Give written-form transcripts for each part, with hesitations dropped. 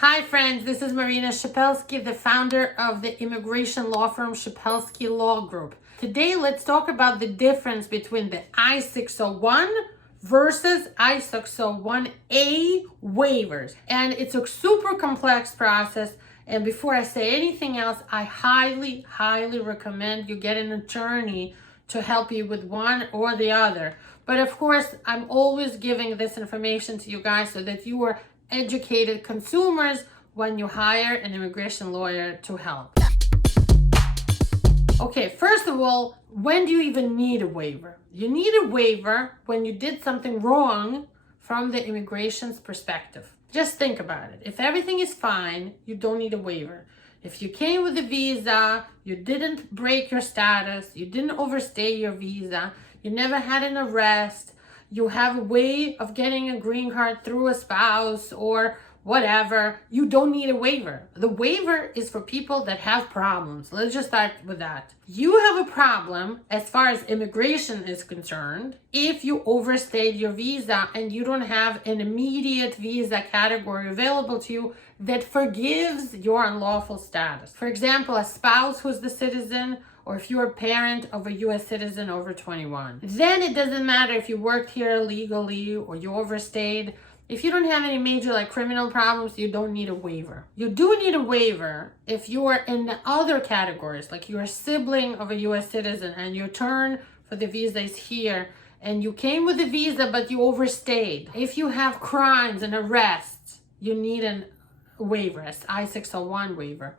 Hi friends, this is Marina Shepelsky, the founder of the immigration law firm Shepelsky Law Group. Today let's talk about the difference between the I-601 versus I-601A waivers. And it's a super complex process. And before I say anything else, I highly recommend you get an attorney to help you with one or the other. But of course, I'm always giving this information to you guys so that you are educated consumers when you hire an immigration lawyer to help. Okay, first of all, when do you even need a waiver? You need a waiver when you did something wrong from the immigration's perspective. Just think about it. If everything is fine, you don't need a waiver. If you came with a visa, you didn't break your status, you didn't overstay your visa, you never had an arrest, you have a way of getting a green card through a spouse or whatever, you don't need a waiver. The waiver is for people that have problems. Let's just start with that. You have a problem as far as immigration is concerned if you overstayed your visa and you don't have an immediate visa category available to you that forgives your unlawful status. For example, a spouse who's the citizen, or if you're a parent of a U.S. citizen over 21. Then it doesn't matter if you worked here illegally or you overstayed. If you don't have any major criminal problems, you don't need a waiver. You do need a waiver if you are in the other categories, like you're a sibling of a U.S. citizen and your turn for the visa is here and you came with a visa but you overstayed. If you have crimes and arrests, you need a waiver, an I-601 waiver.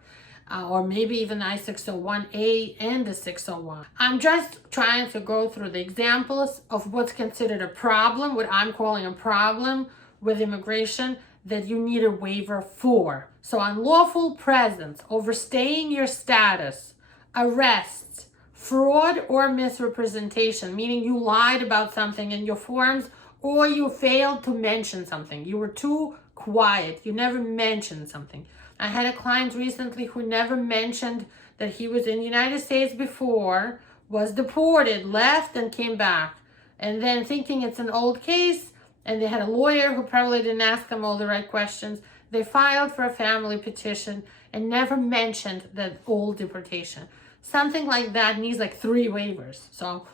Or maybe even I-601A and the 601. I'm just trying to go through the examples of what's considered a problem, what I'm calling a problem with immigration that you need a waiver for. So unlawful presence, overstaying your status, arrests, fraud or misrepresentation, meaning you lied about something in your forms or you failed to mention something. You were too quiet. You never mentioned something. I had a client recently who never mentioned that he was in the United States before, was deported, left, and came back. And then thinking it's an old case, and they had a lawyer who probably didn't ask them all the right questions, they filed for a family petition and never mentioned that old deportation. Something like that needs 3 waivers. So,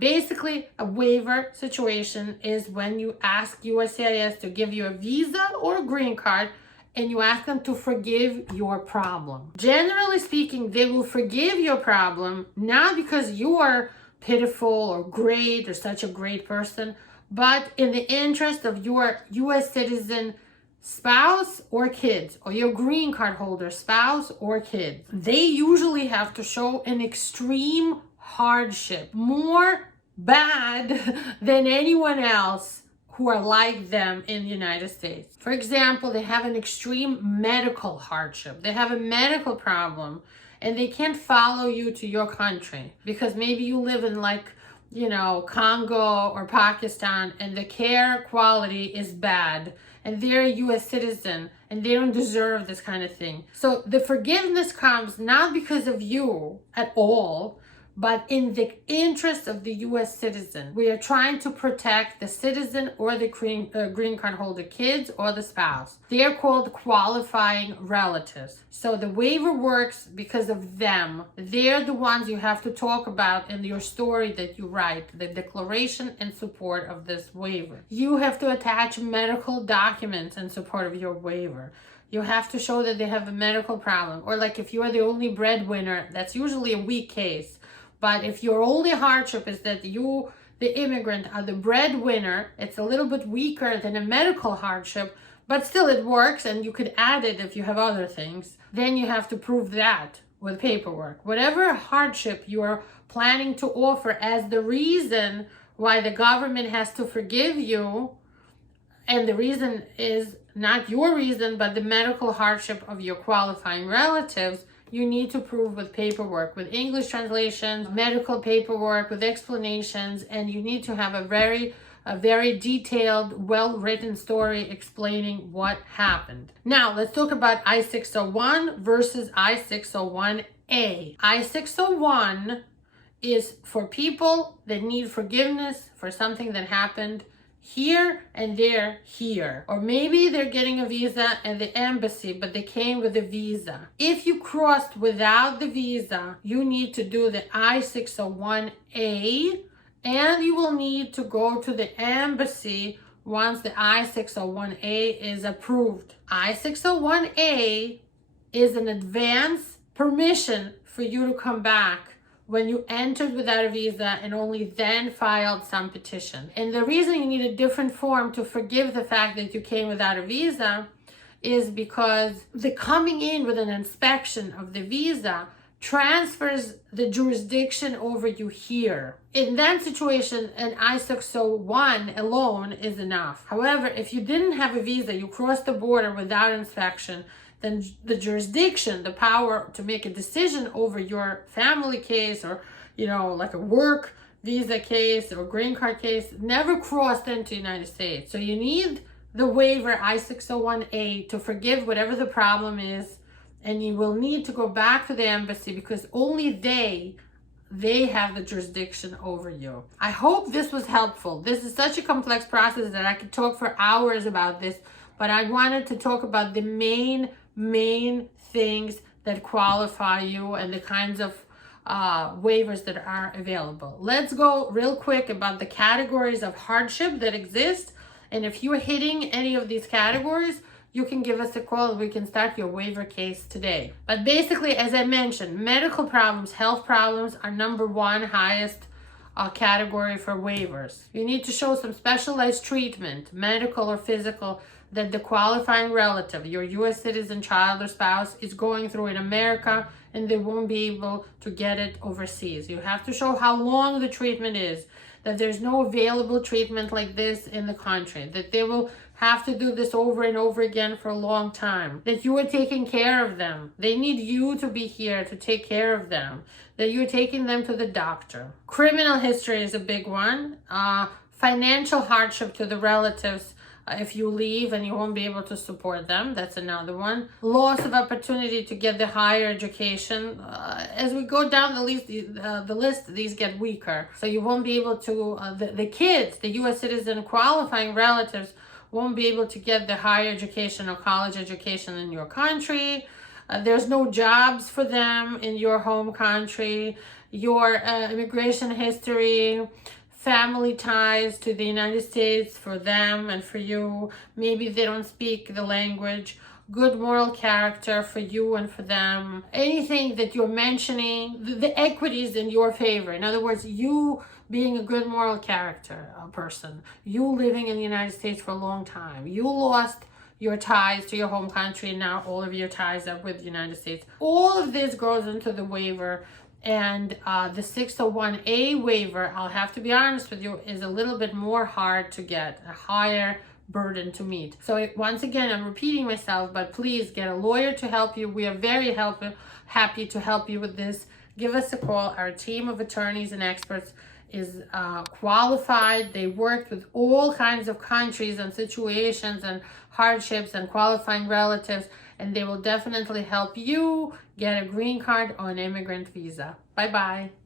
basically a waiver situation is when you ask USCIS to give you a visa or a green card and you ask them to forgive your problem. Generally speaking, they will forgive your problem, not because you are pitiful or great or such a great person, but in the interest of your U.S. citizen spouse or kids, or your green card holder spouse or kids. They usually have to show an extreme hardship, more bad than anyone else who are like them in the United States. For example, they have an extreme medical hardship. They have a medical problem and they can't follow you to your country because maybe you live in Congo or Pakistan and the care quality is bad and they're a U.S. citizen and they don't deserve this kind of thing. So the forgiveness comes not because of you at all, but in the interest of the U.S. citizen. We are trying to protect the citizen or the green card holder kids or the spouse. They are called qualifying relatives. So the waiver works because of them. They're the ones you have to talk about in your story that you write, the declaration in support of this waiver. You have to attach medical documents in support of your waiver. You have to show that they have a medical problem. Or if you are the only breadwinner, that's usually a weak case. But if your only hardship is that you, the immigrant, are the breadwinner, it's a little bit weaker than a medical hardship, but still it works and you could add it if you have other things. Then you have to prove that with paperwork. Whatever hardship you're planning to offer as the reason why the government has to forgive you, and the reason is not your reason, but the medical hardship of your qualifying relatives, you need to prove with paperwork, with English translations, medical paperwork, with explanations, and you need to have a very detailed, well-written story explaining what happened. Now, let's talk about I-601 versus I-601A. I-601 is for people that need forgiveness for something that happened here and they're here. Or maybe they're getting a visa at the embassy, but they came with a visa. If you crossed without the visa, you need to do the I-601A, and you will need to go to the embassy once the I-601A is approved. I-601A is an advance permission for you to come back when you entered without a visa and only then filed some petition. And the reason you need a different form to forgive the fact that you came without a visa is because the coming in with an inspection of the visa transfers the jurisdiction over you here. In that situation, an I-601 alone is enough. However, if you didn't have a visa, you crossed the border without inspection, then the jurisdiction, the power to make a decision over your family case or, like a work visa case or green card case, never crossed into the United States. So you need the waiver I-601A to forgive whatever the problem is, and you will need to go back to the embassy because only they have the jurisdiction over you. I hope this was helpful. This is such a complex process that I could talk for hours about this, but I wanted to talk about the main things that qualify you and the kinds of waivers that are available. Let's go real quick about the categories of hardship that exist. And if you're hitting any of these categories, you can give us a call and we can start your waiver case today. But basically, as I mentioned, medical problems, health problems are number one highest category for waivers. You need to show some specialized treatment, medical or physical, that the qualifying relative, your U.S. citizen, child, or spouse, is going through in America and they won't be able to get it overseas. You have to show how long the treatment is, that there's no available treatment like this in the country, that they will have to do this over and over again for a long time, that you are taking care of them. They need you to be here to take care of them, that you're taking them to the doctor. Criminal history is a big one. Financial hardship to the relatives. If you leave and you won't be able to support them, that's another one. Loss of opportunity to get the higher education. As we go down the list, these get weaker. So you won't be able to, the kids, the U.S. citizen qualifying relatives won't be able to get the higher education or college education in your country. There's no jobs for them in your home country. Your immigration history, family ties to the United States for them and for you. Maybe they don't speak the language. Good moral character for you and for them. Anything that you're mentioning, the equities in your favor. In other words, you being a good moral character person. You living in the United States for a long time. You lost your ties to your home country and now all of your ties are with the United States. All of this goes into the waiver. And the 601A waiver, I'll have to be honest with you, is a little bit more hard to get, a higher burden to meet. So once again, I'm repeating myself, but please get a lawyer to help you. We are very happy to help you with this. Give us a call. Our team of attorneys and experts is qualified. They worked with all kinds of countries and situations and hardships and qualifying relatives, and they will definitely help you get a green card or an immigrant visa. Bye-bye.